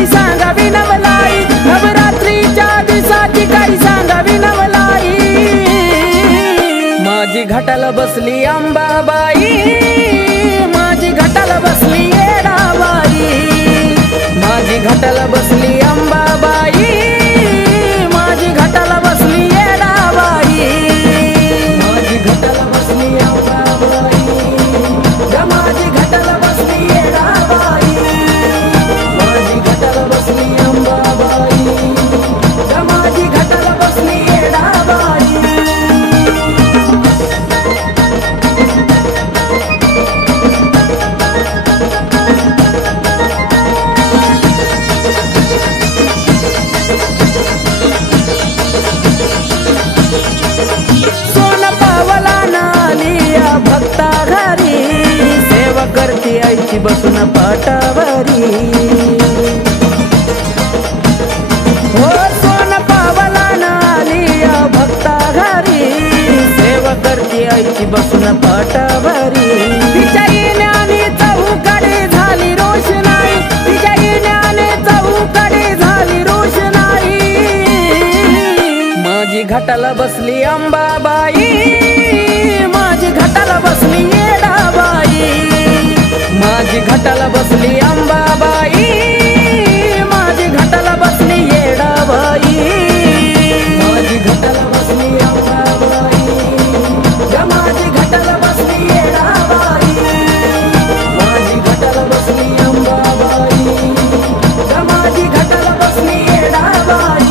काही सांगावी नवलाई, नवरात्रीच्या दिवसाची काही सांगावी नवलाई। माझी घाटाला बसली अंबाबाई, माझी घाटाला बसली येडाबाई, माझी घाटाला बसली अंबाबाई, माझी घाटाला बसली येडाबाई, माझी घाटाला बसली अंबाबाई, माझी घाटाला बसली येडाबाई, माझी घाटाला बसली अंबाबाई, माझी घाटाला बसली येडाबाई। भक्ता घरी सेवा करती आईची बसून पाटावरी, हो सोन पावला नाली भक्ता घरी सेवा करती आईची बसून पाटावरी। तिच्या येण्याने चहूकडे झाली रोषणाई, तिच्या येण्याने चहूकडे झाली रोषणाई। माझी घाटाला बसली अंबाबाई, माझी घाटाला बसली येडाबाई, माझी घाटाला बसली अंबाबाई, माझी घाटाला बसली येडाबाई, माझी घाटाला बसली अंबाबाई, माझी घाटाला बसली येडाबाई, माझी घाटाला बसली अंबाबाई, माझी घाटाला बसली येडाबाई।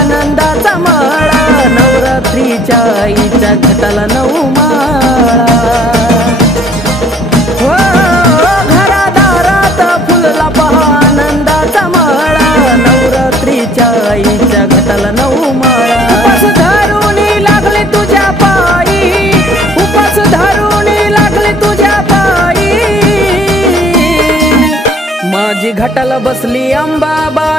आनंदाचा माळा नवरात्रीच्या आईच्या घाटाला नऊ माळा, हो घरादारात फुलला पहा आनंदाचा माळा नवरात्रीच्या आईच्या घाटाला नऊ माळा। उपास धरुणी लागले तुझ्या पायी, उपास धरुणी लागले तुझ्या पायी। माझी घाटाला बसली अंबाबाई,